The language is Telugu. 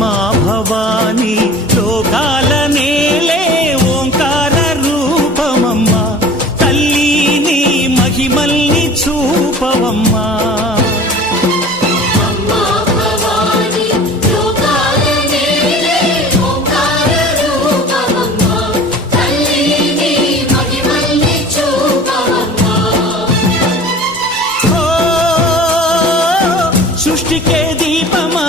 మా భవాని లోకాలనే ఓంకార రూపమమ్మా తల్లిని మహిమల్ని చూపవమ్మా సృష్టికే దీపమా